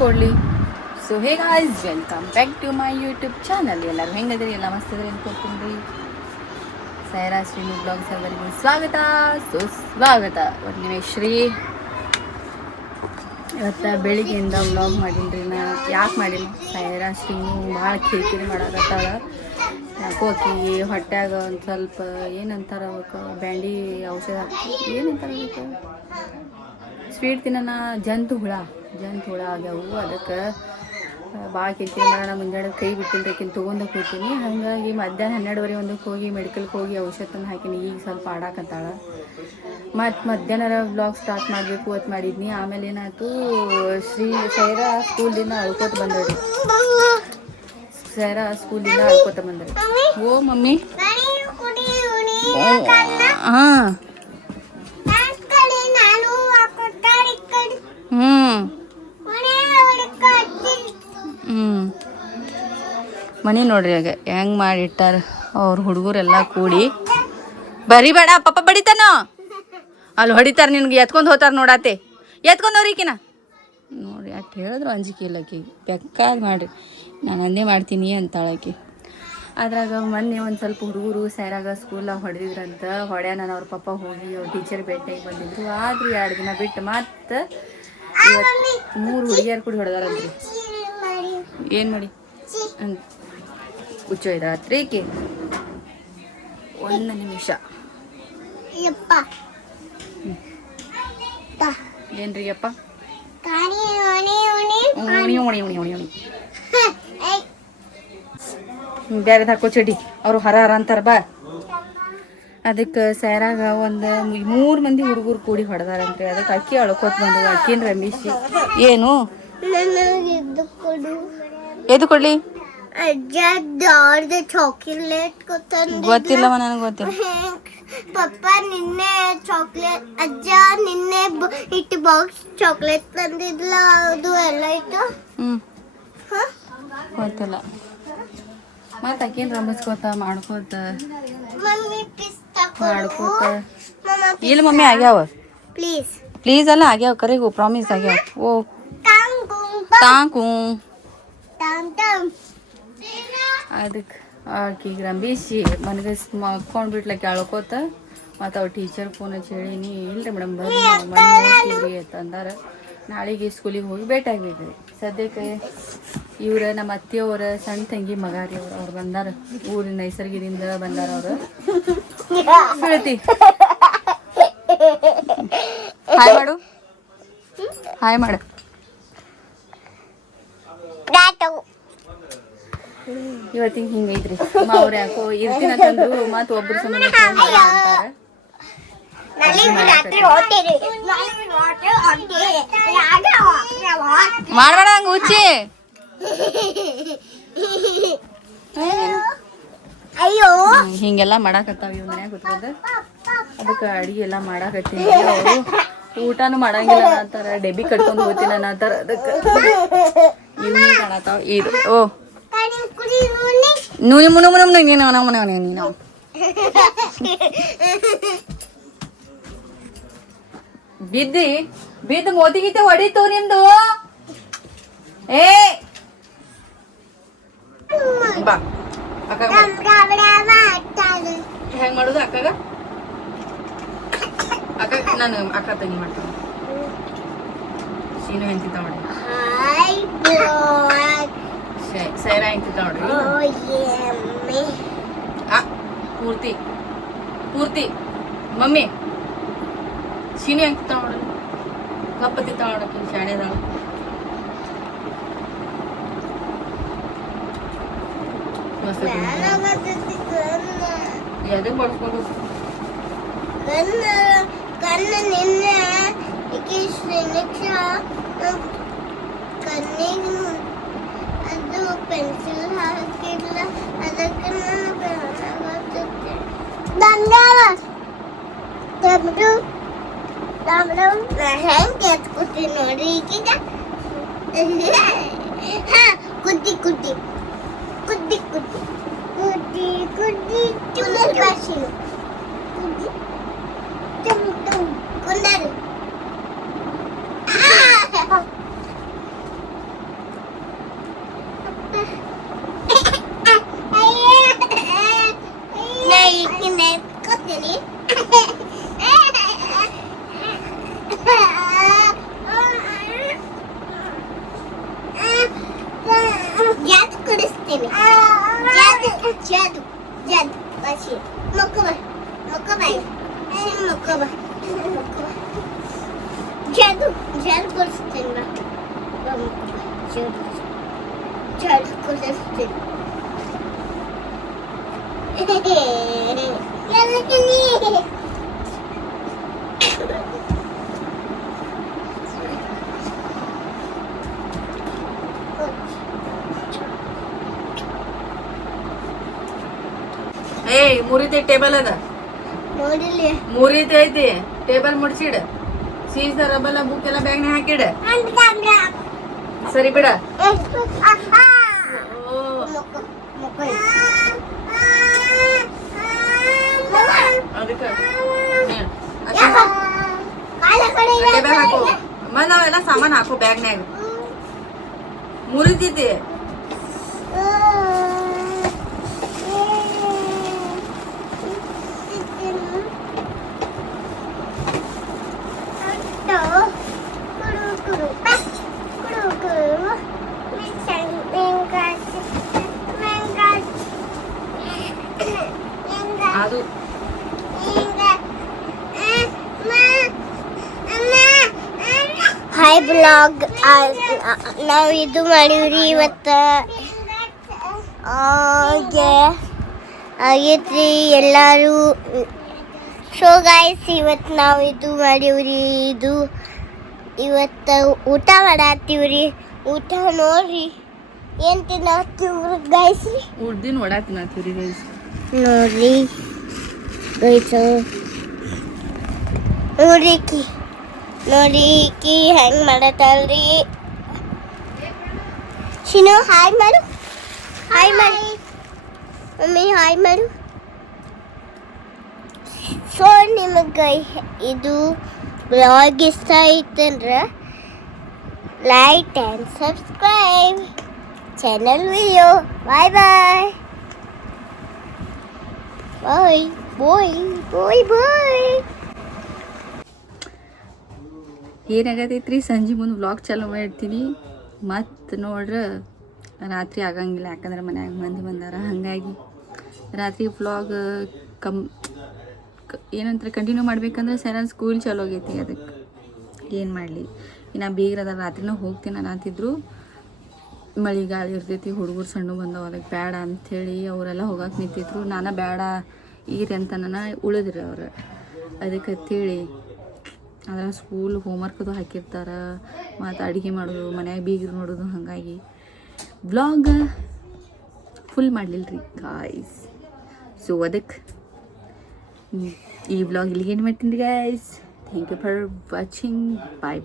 ಕೊಡಲಿ. So hey guys, welcome back to my YouTube channel. ಎಲ್ಲರೂ ಹೆಂಗದ್ರಿ? ಎಲ್ಲ ಮಸ್ತಿದ್ರಿ ಅನ್ಕೊತೀನಿ. ಸೈರಾ ಶ್ರೀನು ಬ್ಲಾಗ್ ಸರ್ವರಿಗೂ ಸ್ವಾಗತ, ಸುಸ್ವಾಗತ. ಒಂದು ನಿಮಿಷ ಇವತ್ತು ಬೆಳಿಗ್ಗೆಯಿಂದ ವ್ಲಾಗ್ ಮಾಡೀನಿ. ನಾ ಯಾಕೆ ಮಾಡೀನಿ? ಸೈರಾ ಶ್ರೀನು ಭಾಳ ಕಿರಿಕಿರಿ ಮಾಡಕತ್ತಾಳ. ಯಾಕೋಕಿ ಹೊಟ್ಯಾಗ ಒಂದು ಸ್ವಲ್ಪ ಏನಂತಾರ ಅವಕ್ಕೆ ಬ್ಯಾಂಡಿ ಔಷಧ ಹಾಕಿ ಏನಂತಾರ ಅದಕ್ಕೆ ಸ್ವೀಟ್ ತಿನ್ನೋಣ. ಜಂತು ಹುಳ ಆಗ್ಯಾವು. ಅದಕ್ಕೆ ಭಾಳ ಕಿರಿಕಿರಿ ಮಾಡೋಣ. ಮುಂಜಾನೆ ಕೈ ಬಿಟ್ಟಿಲ್ಲ ಆಕಿನ ತೊಗೊಂಡೋಗಿ ಹೋಗ್ತೀನಿ. ಹಾಗಾಗಿ ಮಧ್ಯಾಹ್ನ 12:30 ಒಂದಕ್ಕೆ ಹೋಗಿ ಮೆಡಿಕಲ್ಗೆ ಹೋಗಿ ಔಷಧ ತಂದು ಹಾಕಿನಿ. ಈಗ ಸ್ವಲ್ಪ ಆಡಾಕತ್ತಾಳ. ಮತ್ತು ಮಧ್ಯಾಹ್ನ ವ್ಲಾಗ್ ಸ್ಟಾರ್ಟ್ ಮಾಡಬೇಕು ಅಂತ ಮಾಡಿದ್ನಿ. ಆಮೇಲೆ ಏನಾಯ್ತು, ಸೈರಾ ಸ್ಕೂಲಿಂದ ಅಳ್ಕೋತ ಬಂದಳಿ. ಓ ಮಮ್ಮಿ, ಹಾಂ ಮನೆ ನೋಡ್ರಿ ಆಗ ಹೆಂಗೆ ಮಾಡಿಟ್ಟಾರ ಅವ್ರ ಹುಡುಗರೆಲ್ಲ ಕೂಡಿ. ಬರಿಬೇಡ, ಪಪ್ಪ ಬಡಿತಾನ. ಅಲ್ಲಿ ಹೊಡಿತಾರೆ ನಿನ್ಗೆ, ಎತ್ಕೊಂಡು ಹೋಗ್ತಾರೆ ನೋಡಾತೆ. ಎತ್ಕೊಂಡು ಹೋರಿಕಿನ ನೋಡಿ. ಅಟ್ ಹೇಳಿದ್ರು ಅಂಜಿಕೆ ಇಲ್ಲ ಆಕಿಗೆ. ಬೇಕಾದ್ ಮಾಡಿರಿ, ನಾನು ಅಂದೇ ಮಾಡ್ತೀನಿ ಅಂತಾಳಕಿ. ಅದ್ರಾಗ ಮೊನ್ನೆ ಒಂದು ಸ್ವಲ್ಪ ಹುಡುಗರು ಸೈರಾಗ ಸ್ಕೂಲಾಗ ಹೊಡೆದಿದ್ರಂತ. ನಾನು ಅವ್ರ ಪಪ್ಪ ಹೋಗಿ ಅವ್ರ ಟೀಚರ್ ಭೇಟಿಯಾಗಿ ಬಂದಿದ್ರು. ಆದರೂ 2 ದಿನ ಬಿಟ್ಟು ಮತ್ತು 3 ಹುಡುಗಿಯರು ಕೂಡಿ ಹೊಡೆದಾರಂದ್ರಿ. ಏನು ಮಾಡಿ ಅಂತ ಹುಚ್ಚೋಯ್ದ ರಾತ್ರಿಗೆ. 1 ನಿಮಿಷ ಏನ್ರಿ ಅಪ್ಪ? ಬ್ಯಾರೆದು ಹಾಕೋ ಚಡಿ, ಅವರು ಹರ ಅಂತಾರ ಬಾ. ಅದಕ್ಕೆ ಸೈರಾಗ ಒಂದು 3 ಮಂದಿ ಹುಡುಗರು ಕೂಡಿ ಹೊಡೆದಾರಂತ್ರಿ. ಅದಕ್ಕೆ ಅಕ್ಕಿ ಅಳ್ಕೋತ ಬಂದು ಅಕ್ಕಿನ ರಮೇಶಿ ಏನು ಎದು ಕೊಡ್ಲಿ? ಚಾಕ್ಲೇಟ್ ಗೊತ್ತಿಲ್ಲವ, ನನಗೆ ಗೊತ್ತಿಲ್ಲ. ಪಪ್ಪ ನಿನ್ನೆ ಚಾಕ್ಲೇಟ್, ಅಜ್ಜ ನಿನ್ನೆ ಇಟ್ಟು ಬಾಕ್ಸ್ ಚಾಕ್ಲೇಟ್ ತಂದಿದ್ಲ, ಅದು ಎಲ್ಲ ಇತ್ತು. ಗೊತ್ತಿಲ್ಲ. ಮತ್ತೆ ಅಕ್ಕೇನು ರಮಿಸ್ಕೋತ ಮಾಡ್ಕೋತ ಇಲ್ಲ ಮಮ್ಮಿ ಆಗ್ಯಾವ. ಪ್ಲೀಸ್ ಅಲ್ಲ, ಆಗ್ಯಾವ ಕರೆಗೂ ಪ್ರಾಮಿಸ್ ಆಗ್ಯಾವ. ಓ ತಾಂಕು ಅದಕ್ಕೆ ಆಕಿಗೆ ರಂಬೀಸಿ ಮನಗೆ ಮಕ್ಕೊಂಡು ಬಿಟ್ಲಕ್ಕೆ ಅಳ್ಕೋತ. ಮತ್ತು ಅವ್ರ ಟೀಚರ್ ಫೋನ್ ಹಚ್ಚಿ ಹೇಳಿನಿ, ಇಲ್ಲರಿ ಮೇಡಮ್ ಬರ್ರಿ ಮನೆ ಅಂತಂದಾರ. ನಾಳೆಗೆ ಸ್ಕೂಲಿಗೆ ಹೋಗಿ ಭೇಟಿ ಆಗ್ಬೇಕ್ರಿ. ಸದ್ಯಕ್ಕೆ ಇವ್ರ ನಮ್ಮ ಅತ್ತೆಯವ್ರ ಸಣ್ಣ ತಂಗಿ ಮಗ ರೀ. ಅವ್ರು ಬಂದಾರ, ಊರಿನ ನೈಸರ್ಗಿದಿಂದ ಬಂದಾರ. ಅವರು ಹೇಳ್ತಿ ಹಾಯ್ ಮಾಡು, ಹಾಯ್ ಮಾಡು. ಇವತ್ತಿಗೆ ಹಿಂಗೈತ್ರಿ. ಅವ್ರು ಯಾಕೋ ಇರ್ತೀನಿ ಅಂತಂದ್ರು, ಮತ್ತು ಒಬ್ರು ಸಂಬಂಧ ಅಂತಾರೆ. ಮಾಡ್ಬೇಡ ಹಂಗ ಹುಚ್ಚಿ. ಹಿಂಗೆಲ್ಲ ಮಾಡಾಕತ್ತಾವ ಇವ್ ಮನ್ಯಾಗ ಕೂತ್ಕೊಂಡು. ಅದಕ್ಕೆ ಅಡಿಗೆ ಎಲ್ಲ ಮಾಡಾಕತ್ತೀನಿ. ಅವರು ಊಟನೂ ಮಾಡಂಗಿಲ್ಲ ಅಂತಾರ, ಡೆಬ್ಬಿ ಕಟ್ಕೊಂಡು ಹೋಗ್ತೀನಿ ಅನ್ನತ್ತಾರ. ಅದಕ್ಕೆ ಇವ್ ಕಾಣತಾವ ಇದು. ಓ ನೂನಿ ಮುನು ಮುನು ಮುನು ನೀನು ನೀನು ಬಿದ್ದು ಮೋತಿ ಗೀತೆ ಹೊಡಿತು ನಿಮ್ದು. ಏ ಬಾ ಅಕ್ಕ, ಹೆಂಗ್ ಮಾಡುದು ಅಕ್ಕಗ? ಅಕ್ಕ ನಾನು ಅಕ್ಕ ತಂಗಿ ಮಾಡ್ತೀನಿ. ಶೀನು ಹೆಂತಿತ್ತ ನೋಡಿ, ಸೈರಾ ಹೆಂತಿತ್ತ ನೋಡ್ರಿ. ಪೂರ್ತಿ ಪೂರ್ತಿ ಮಮ್ಮಿ ಶೀನು ಹೆಂತಿತ್ತ ನೋಡ್ರಿ. ಕಪ್ಪ ತಿತ್ತ ನೋಡಕ್ಕೆ ಶಾಣೆದಾಳ. ಎದಕ್ಕೆ ಬಡ್ಸ್ಕೊಂಡು ಕಣ್ಣ ನಿನ್ನೆ ಕಣ್ಣಿಗೆ ಅದು ಪೆನ್ಸಿಲ್ ಹಾಕಿಲ್ಲ, ಅದಕ್ಕೆ ನಾನು ಹೆಂಗೆ ಎತ್ಕೊತೀನಿ ನೋಡಿ. ಈಗೀಗ ಕುದ್ದಿ ಕುದ್ದಿ ಕುದ್ದಿ ಕುದ್ದಿ ಕುದ್ದಿ ಕುದ್ದಿ ಚುಲರ್ ಬಾಶಿನು ಕುದ್ದಿ ಕುಂದರು ಜಲ್ ಕೊಡಿಸ್ತೀನಿ ಜಲ್ ಕೊಡಿಸ್ತೀನಿ ಏಯ್ ಮುರಿತಿ ಟೇಬಲ್ ಅದ ನೋಡಿಲ್ಲ ಮುರಿತಿ ಐತಿ ಟೇಬಲ್ ಮುಡ್ಸಿಡ ಸೀಸ ರಬಲ್ಲ ಬುಕ್ ಎಲ್ಲ ಬ್ಯಾಗ್ನೆ ಹಾಕಿಡ ಸರಿ ಬಿಡ ಅದಕ್ಕೆ ಟೇಬಲ್ ಹಾಕು ಮತ್ ನಾವೆಲ್ಲ ಸಾಮಾನ್ ಹಾಕು ಬ್ಯಾಗ್ನ್ಯಾಗ ಮುರಿತೈತಿ ಅದು ಹಾಯ್ ಬ್ಲಾಗ್ ನಾವು ಇದು ಮಾಡೀವ್ರಿ ಇವತ್ತು ಆಗೈತ್ರಿ ಎಲ್ಲರೂ ಸೊ ಗಾಯ್ಸ್ ಇವತ್ತು ನಾವು ಇದು ಮಾಡೀವ್ರಿ ಇದು ಇವತ್ತು ಊಟ ಮಾಡತ್ತೀವ್ರಿ ಊಟ ನೋಡ್ರಿ ಏನು ತಿನ್ನತ್ತೀವ್ರಿ ಗಾಯ್ಸ್ ಉಡ್ದಿನ ವಡಾ ತಿನ್ನತ್ತೀವ್ರಿ ಗೈಸ್ ನೋಡ್ರಿ ಗೈಸ್ ನೋಡ್ರಿ ಕಿ ಹೆಂಗ್ ಮಾಡತ್ತಲ್ರಿ ಶಿನು ಹಾಯ್ ಮಾಡು ಮಮ್ಮಿ ಹಾಯ್ ಮಾಡು ಸೊ ನಿಮಗೆ ಇದು ಬ್ಲಾಗ್ ಇಷ್ಟ ಆಯ್ತಂದ್ರೆ like and subscribe channel video bye bye bye ಏನಾಗತೈತ್ರಿ ಸಂಜೆ ಮುಂದೆ ವ್ಲಾಗ್ ಚಾಲೂ ಮಾಡಿರ್ತೀನಿ ಮತ್ತು ನೋಡ್ರೆ ರಾತ್ರಿ ಆಗಂಗಿಲ್ಲ ಯಾಕಂದ್ರೆ ಮನ್ಯಾಗ ಮಂದಿ ಬಂದಾರ ಹಾಗಾಗಿ ರಾತ್ರಿ ವ್ಲಾಗ್ ಏನಂತಾರೆ ಕಂಟಿನ್ಯೂ ಮಾಡ್ಬೇಕಂದ್ರೆ ಸೆರನ್ ಸ್ಕೂಲ್ ಚಾಲೂ ಆಗೈತಿ ಅದಕ್ಕೆ ಏನು ಮಾಡಲಿ ಇನ್ನು ಬೇಗರದ ರಾತ್ರಿನೂ ಹೋಗ್ತೀನಿ ಅನ್ನತ್ತಿದ್ರು ಮಳೆ ಗಾಳಿ ಇರ್ತೈತಿ ಹುಡುಗರು ಸಣ್ಣ ಬಂದವು ಅದಕ್ಕೆ ಬೇಡ ಅಂಥೇಳಿ ಅವರೆಲ್ಲ ಹೋಗಕ್ಕೆ ನಿಂತಿದ್ರು ನಾನು ಬೇಡ ಈರಿ ಅಂತ ನಾನು ಉಳಿದ್ರಿ ಅವ್ರು ಅದಕ್ಕೆ ಅಂತೇಳಿ ಅದ್ರ ಸ್ಕೂಲ್ ಹೋಮ್ವರ್ಕದು ಹಾಕಿರ್ತಾರೆ ಮತ್ತು ಅಡುಗೆ ಮಾಡೋದು ಮನ್ಯಾಗ ಬೀಗರು ನೋಡೋದು ಹಾಗಾಗಿ ವ್ಲಾಗ್ ಫುಲ್ ಮಾಡಲಿಲ್ಲ ರೀ ಗಾಯ್ಸ್ ಸೊ ಅದಕ್ಕೆ ಈ ವ್ಲಾಗ್ ಇಲ್ಲಿಗೆ ಏನು ಮಾಡ್ತೀನಿ guys thank you for watching bye